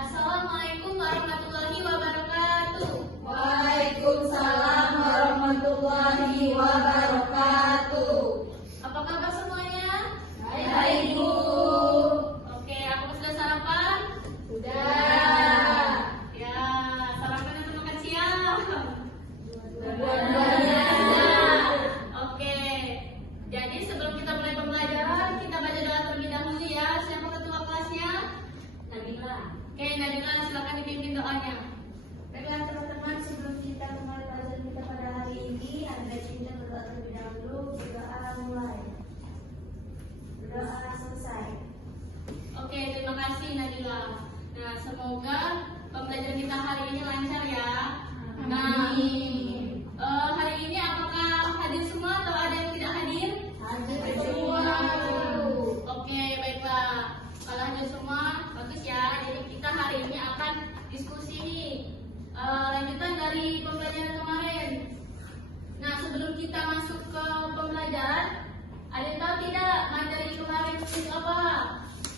Assalamualaikum warahmatullahi wabarakatuh. Waalaikumsalam warahmatullahi wabarakatuh. Apa kabar semuanya? Hai Bu. Oke, aku sudah sarapan? Sudah. Ya, sarapan atau makan siang? Dua-duanya. Oke, jadi sebelum kita mulai pembelajaran, kita baca doa terlebih dahulu ya. Siapa ketua kelasnya? Nabila. Oke, Nabila, silakan dipimpin doanya. Baiklah teman-teman, sebelum kita mulai pelajaran kita pada hari ini, Anda kita berdoa terlebih dahulu. Berdoa mulai. Berdoa selesai. Oke, terima kasih Nabila. Nah, semoga pembelajaran kita hari ini lancar ya. Nah, hari ini apakah hadir semua atau ada yang tidak hadir? Hadir semua. Oke, baiklah. Kalau hadir semua, bagus ya. Jadi kita hari ini akan diskusi nih, lanjutan dari pembelajaran kemarin. Nah, sebelum kita masuk ke pembelajaran, ada yang tahu tidak materi kemarin itu apa?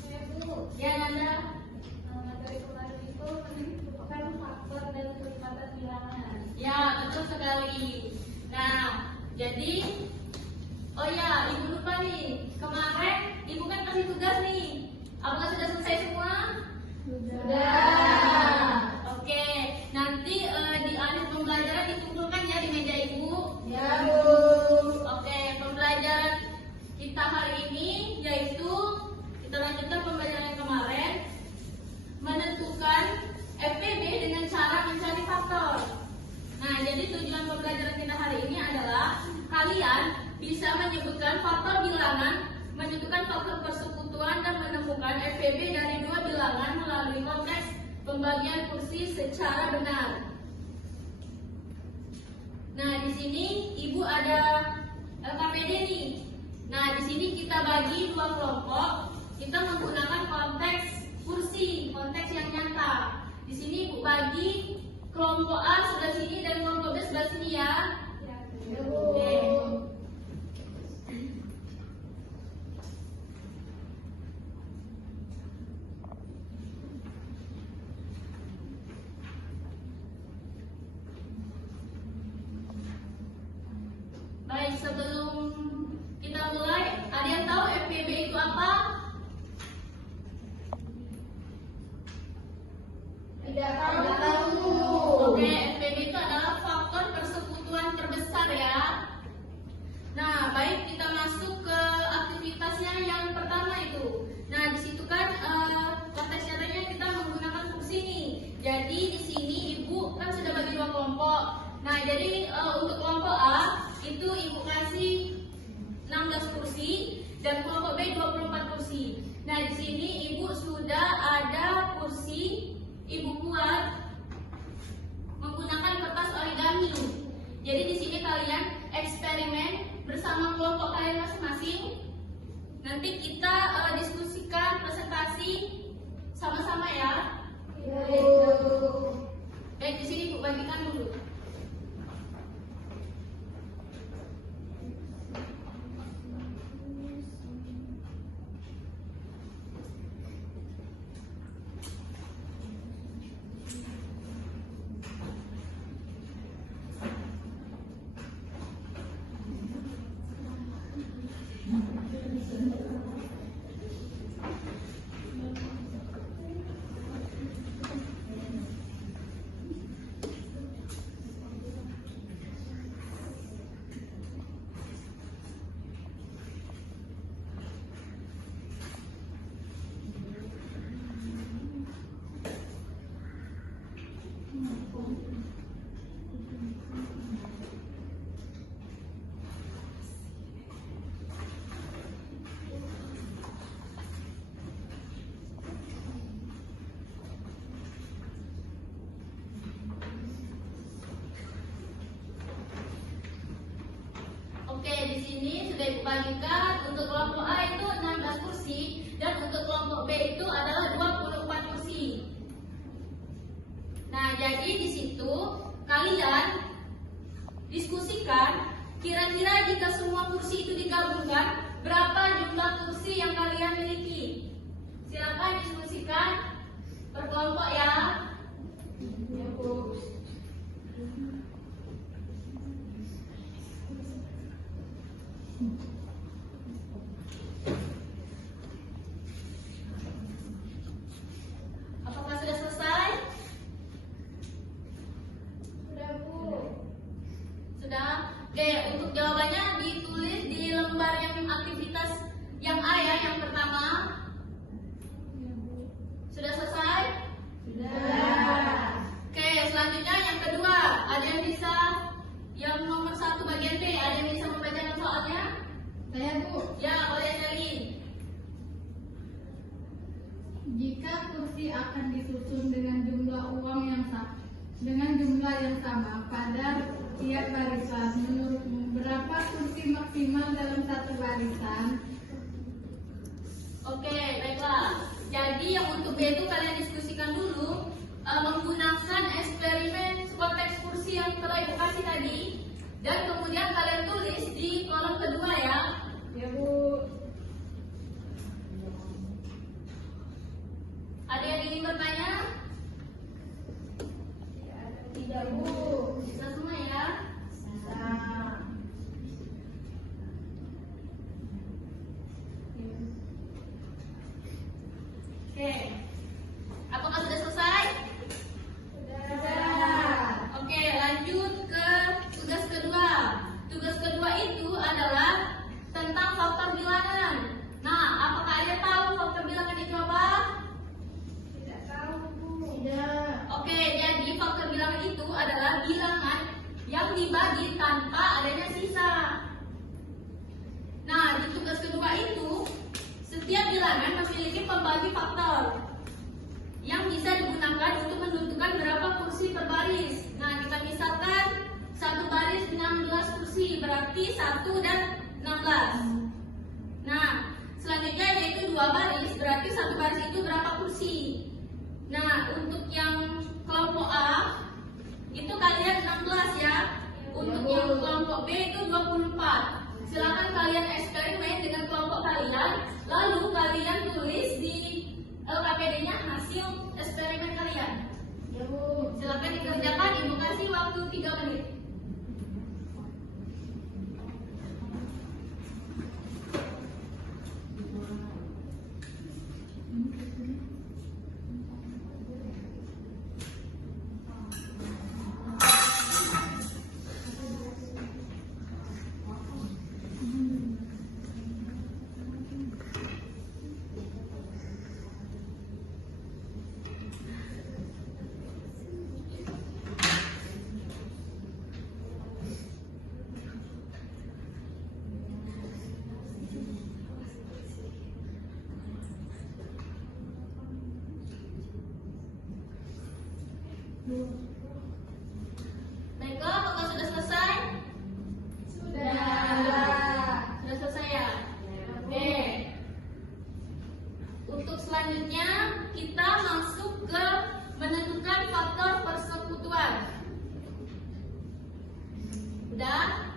Saya Bu. Ya, Nanda. Materi kemarin itu merupakan faktor dan kelipatan bilangan. Ya, betul sekali. Nah, jadi, oh ya, Ibu lupa nih. Kemarin Ibu kan kasih tugas nih. Apakah sudah selesai semua? Sudah. Oke, nanti di akhir pembelajaran dikumpulkan ya di meja Ibu. Ya Bu. Oke, pembelajaran kita hari ini yaitu kita lanjutkan pembelajaran kemarin, menentukan FPB dengan cara mencari faktor. Nah, jadi tujuan pembelajaran kita hari ini adalah kalian bisa menyebutkan faktor bilangan, menentukan faktor persekutuan dan menemukan FPB dari dua bilangan melalui konteks pembagian kursi secara benar. Nah, di sini Ibu ada LKPD nih. Nah, di sini kita bagi dua kelompok. Kita menggunakan konteks kursi, konteks yang nyata. Di sini Ibu bagi kelompok A sebelah sini dan kelompok B sebelah sini ya. Ya Bu. Oke. Baik, sebelum kita mulai, ada yang tahu FPB itu apa? Tidak tahu. Oke, FPB itu adalah faktor persekutuan terbesar ya. Nah, baik, kita masuk ke aktivitasnya yang pertama itu. Nah, di situ kan konteks caranya kita menggunakan fungsi nih. Jadi di sini Ibu kan sudah bagi dua kelompok. Nah, jadi untuk kelompok A itu Ibu kasih 16 kursi dan kelompok B 24 kursi. Nah, di sini Ibu sudah ada kursi Ibu buat menggunakan kertas origami. Jadi di sini kalian eksperimen bersama kelompok kalian masing-masing. Nanti kita diskusikan presentasi sama-sama ya. Ya Bu. Baik, di sini Ibu bagikan dulu. Oke, di sini sudah Ibu bagikan. Untuk kelompok A itu 16 kursi dan untuk kelompok B itu adalah 24 kursi. Nah, jadi di situ kalian diskusikan kira-kira jika semua kursi itu digabungkan berapa jumlah kursi yang kalian miliki. Silakan diskusikan per kelompok Jika kursi akan disusun dengan jumlah yang sama pada tiap barisan, menurutmu berapa kursi maksimal dalam satu barisan? Oke, baiklah. Jadi yang untuk B itu kalian diskusikan dulu menggunakan eksperimen konteks kursi yang telah Ibu kasih tadi, dan kemudian kalian tulis di kolom kedua ya. Ya, Bu. Ada yang ingin bertanya? Tidak, Bu. Bisa semua ya? Nah, Oke. Apakah sudah selesai? Oke, lanjut ke tugas kedua. Tugas kedua itu adalah tentang faktor bilangan. Nah, apakah ada tahu faktor bilangan itu apa? tidak tahu, Bu. Tidak. Oke, jadi faktor bilangan itu adalah bilangan yang dibagi tanpa adanya sisa. Nah, di tugas kedua itu, setiap bilangan memiliki pembagi faktor yang bisa digunakan untuk menentukan berapa kursi per baris. Nah, kita misalkan satu baris 16 kursi, berarti 1 dan 16. Nah, selanjutnya yaitu 2 baris, berarti satu baris itu berapa kursi. Nah, untuk yang kelompok A itu kalian 16 ya. Untuk yang kelompok B itu 24. Silakan kalian eksperimen dengan kelompok kalian, lalu kalian tulis di LKPD-nya hasil eksperimen kalian. Ya, Bu. Silakan dikerjakan, Ibu kasih waktu 3 menit. Baiklah, apakah sudah selesai? Sudah selesai ya? Oke. Untuk selanjutnya kita masuk ke menentukan faktor persekutuan. Udah?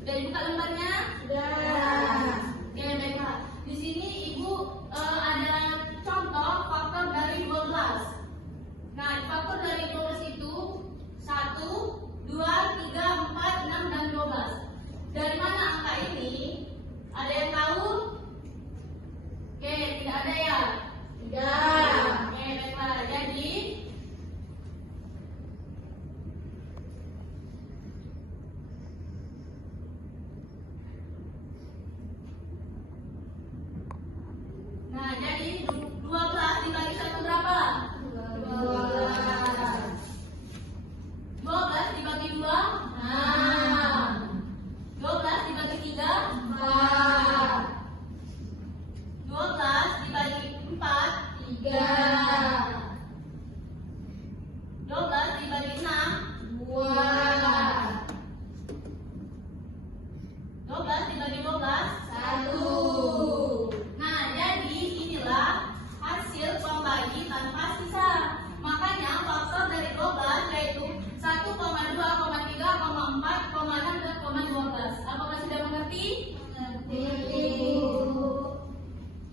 Udah dibuka lembarnya? Sudah. Oke, baiklah. Di sini Ibu ada contoh faktor dari 12. Nah, faktor dari 12 itu 1, 2, 3, 4, 6, dan 12. Dari mana angka ini? Ada yang tahu? Oke, tidak ada ya? Tidak. Oke, baiklah. Jadi nah, jadi 12 dibagi 1 berapa? 12 dibagi 2? 12 dibagi 3? 12 dibagi 4? 12 dibagi 6? 12 dibagi 12? 1. Nah, jadi inilah hasil pembagi tanpa sisa. Makanya faktor dari 12 yaitu 1,2, 3, 4, 6, dan 12. Apakah sudah mengerti?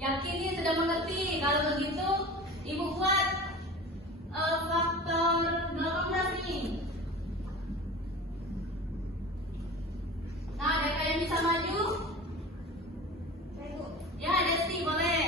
Yakin nih sudah mengerti? Kalau begitu, Ibu buat faktor 18 nih. Nah, ada yang bisa maju? Ya, Desti, boleh.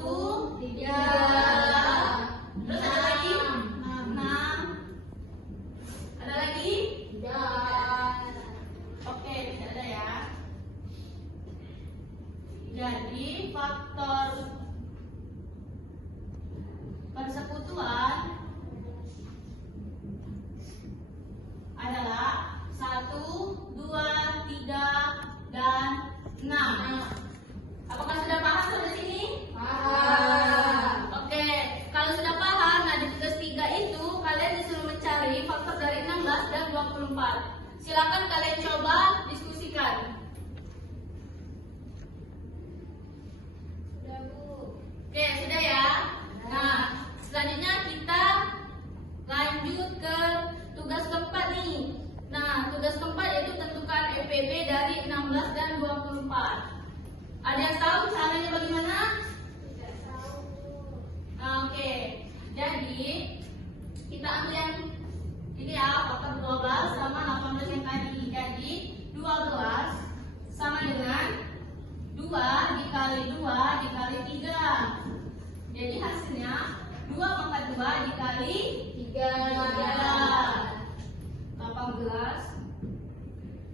3. Terus ada lagi? 6. Ada lagi? Oke, tidak ada ya. Jadi faktor persekutuan adalah 1, 2, 3, dan 6. Apakah sudah paham sampai sini? Oke, kalau sudah paham, nah di tugas 3 itu kalian disuruh mencari faktor dari 16 dan 24. Silakan kalian coba diskusikan. Sudah, Bu. Oke, sudah ya. Nah, selanjutnya kita lanjut ke tugas keempat nih. Nah, tugas keempat yaitu tentukan EPB dari 16 dan 24. Ada yang tahu caranya bagaimana? Tidak tahu, Bu. Oke, jadi kita ambil yang ini ya, faktor 12 sama 18 yang tadi. Jadi 12 sama dengan 2 dikali 2 dikali 3. Jadi hasilnya 2 pangkat 2 dikali 3. 18.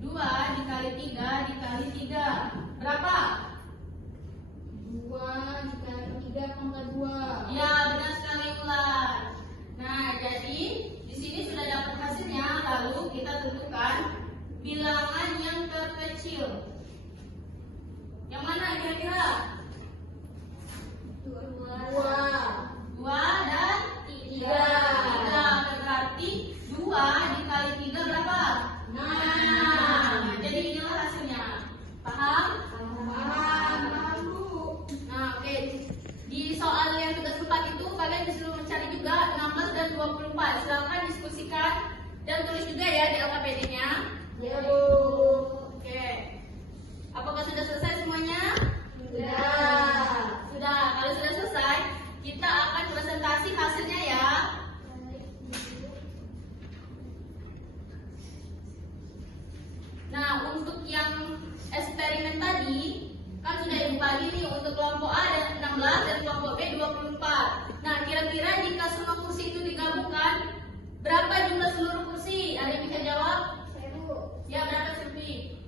2 dikali 3 dikali 3. Berapa? 2 dikali 3 pangkat 2. Ya, benar sekali Ular. Nah, jadi di sini sudah dapat hasilnya, lalu kita tentukan bilangan yang terkecil. Yang mana kira-kira? 2 dan 3. Berarti 2 dikali 3 berapa? 6. Jadi inilah hasilnya. Paham? Paham, Bu. Nah, oke. Di soal yang tugas 4 itu kalian disuruh mencari juga 16 dan 24. Silakan diskusikan dan tulis juga ya di LKPD-nya. Ya, Bu. Oke. Apakah sudah selesai semuanya? Sudah. Sudah. Kalau sudah selesai, kita akan presentasi hasilnya ya. Nah, untuk yang eksperimen tadi kan sudah ibu bagi nih untuk kelompok A dan 16 dan kelompok B 24. Nah, kira-kira jika semua kursi itu digabungkan, berapa jumlah seluruh kursi? Ada yang bisa jawab? Saya, Bu. Ya, berapa Silvi?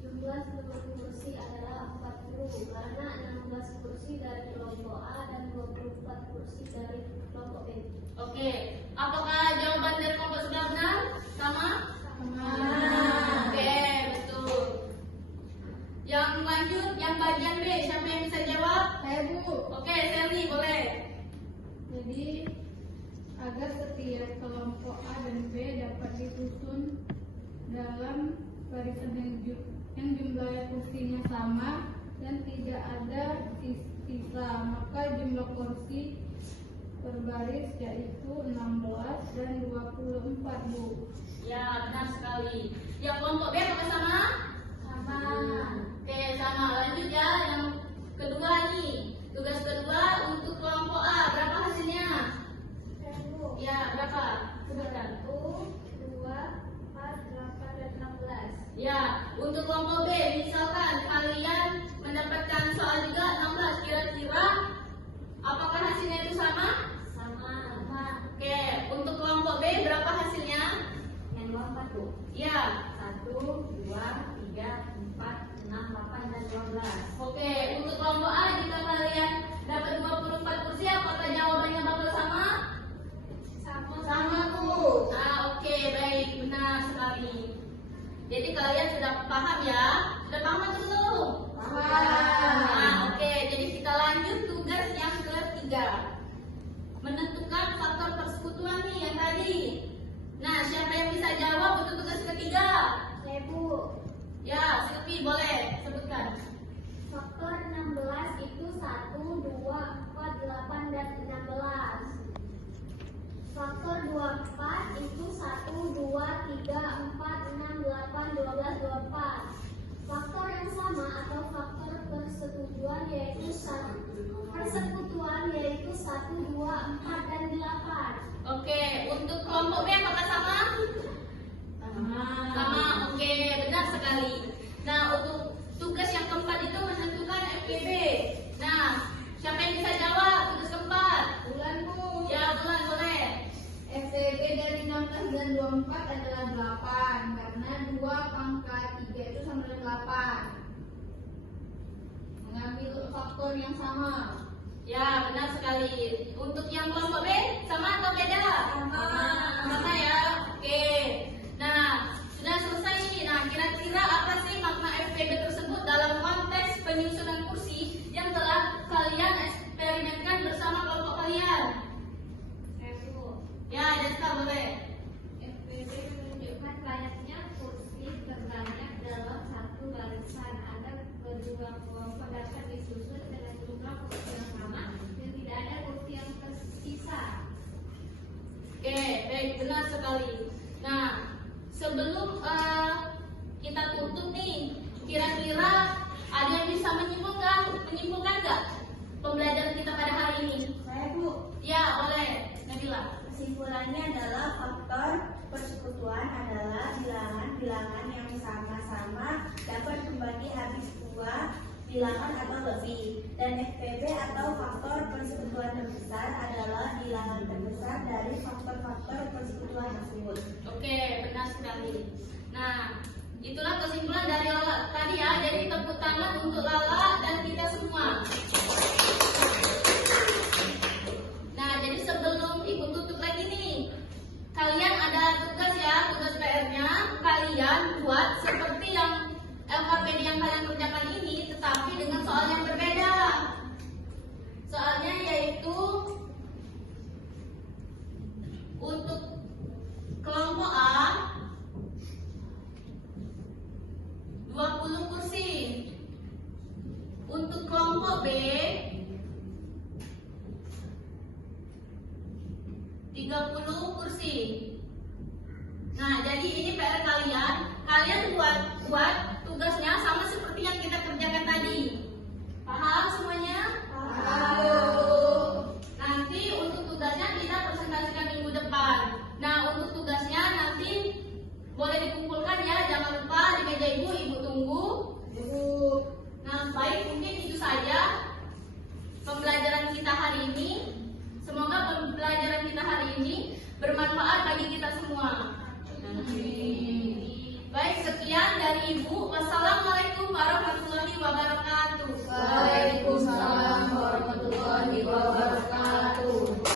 Jumlah seluruh kursi adalah 40 karena 16 kursi dari kelompok A dan 24 kursi dari kelompok B. Oke. Apakah jawaban dari kelompok sebelah benar? Sama? Oke, betul. Yang lanjut, yang bagian B, siapa yang bisa jawab? Saya, Bu. Oke, Selly, boleh. Jadi agar setiap kelompok A dan B dapat disusun dalam barisan yang jumlah kursinya sama dan tidak ada sisa, maka jumlah kursi berbaris yaitu 16 dan 24, Bu. Ya, benar sekali. Yang kelompok B apakah sama? Sama. Oke, sama. Lanjut ya, yang kedua nih. Tugas kedua untuk kelompok A, berapa hasilnya? Saya, Bu. Ya, berapa? Sebutkan. 1, 2, 4, 8, dan 16. Ya, untuk kelompok B, misalkan kalian mendapatkan soal juga 16, kira-kira apakah hasilnya itu sama? Sama. Oke, untuk kelompok B berapa hasilnya? Yang 24, Bu. Ya. 1, 2, 3, 4, 6, 8, dan 12. Oke, untuk kelompok A jika kalian dapat 24 kursi, apakah jawabannya bakal sama? Sama, Bu. Oke, baik, benar sekali. Jadi kalian sudah paham ya? Sudah paham atau belum? Nah, oke, jadi kita lanjut tugas yang ketiga. Menentukan faktor persekutuan nih yang tadi. Nah, siapa yang bisa jawab untuk tugas ketiga? Saya, Bu. Ya, Silvi boleh sebutkan. Faktor 16 itu 1, 2, 4, 8, dan 16. Faktor 24 itu 1, 2, 3, 4, 6, 8, 12, 24. Faktor yang sama atau faktor persekutuan yaitu 1, 2, 4, dan 8. Oke, untuk kelompok B apakah sama? Sama, oke, benar sekali. Nah, untuk tugas yang keempat itu menentukan FPB. Nah, siapa yang bisa jawab? faktor yang sama. Ya, benar sekali. Untuk yang kelompok B, sama atau beda? Sama ya. Oke. Nah, sudah selesai nih. Nah, kira-kira apa sih makna FPB tersebut dalam konteks penyusunan kursi yang telah kalian eksperimenkan bersama kelompok kalian? Ya, Jessica boleh. FPB menunjukkan layaknya kursi terbanyak dalam satu barisan. Ada kedua kelompok dapat disusun dengan jumlah kursi yang sama dan tidak ada kursi yang tersisa. Oke, baik, benar sekali. Nah, sebelum kita tutup nih, kira-kira ada yang bisa menyimpulkan nggak pembelajaran kita pada hari ini? Saya Bu. Ya, boleh, Nabila. Kesimpulannya adalah faktor persekutuan adalah bilangan-bilangan yang sama-sama dapat membagi habis dua bilangan atau lebih, dan FPB atau faktor persekutuan terbesar adalah bilangan terbesar dari faktor-faktor persekutuan tersebut. Oke, benar sekali. Nah, itulah kesimpulan dari Lala tadi ya. Jadi tepuk tangan untuk Lala dan kita semua. Nah, jadi sebelum ibu tutup lagi nih, kalian ada tugas ya, tugas PR-nya kalian buat seperti yang LKPD yang kalian kerjakan ini, tetapi dengan soal yang berbeda. Soalnya yaitu untuk kelompok A 20 kursi. Untuk kelompok B 30 kursi. Nah, jadi ini PR kalian. Kalian buat tugasnya sama seperti yang kita kerjakan tadi. Paham semuanya? Paham. Nanti untuk tugasnya kita presentasikan minggu depan. Nah, untuk tugasnya nanti boleh dikumpulkan ya. Jangan lupa di meja ibu tunggu. Nah, baik, mungkin itu saja pembelajaran kita hari ini. Semoga pembelajaran kita hari ini bermanfaat bagi kita semua. Baik, sekian dari Ibu. Wassalamualaikum warahmatullahi wabarakatuh.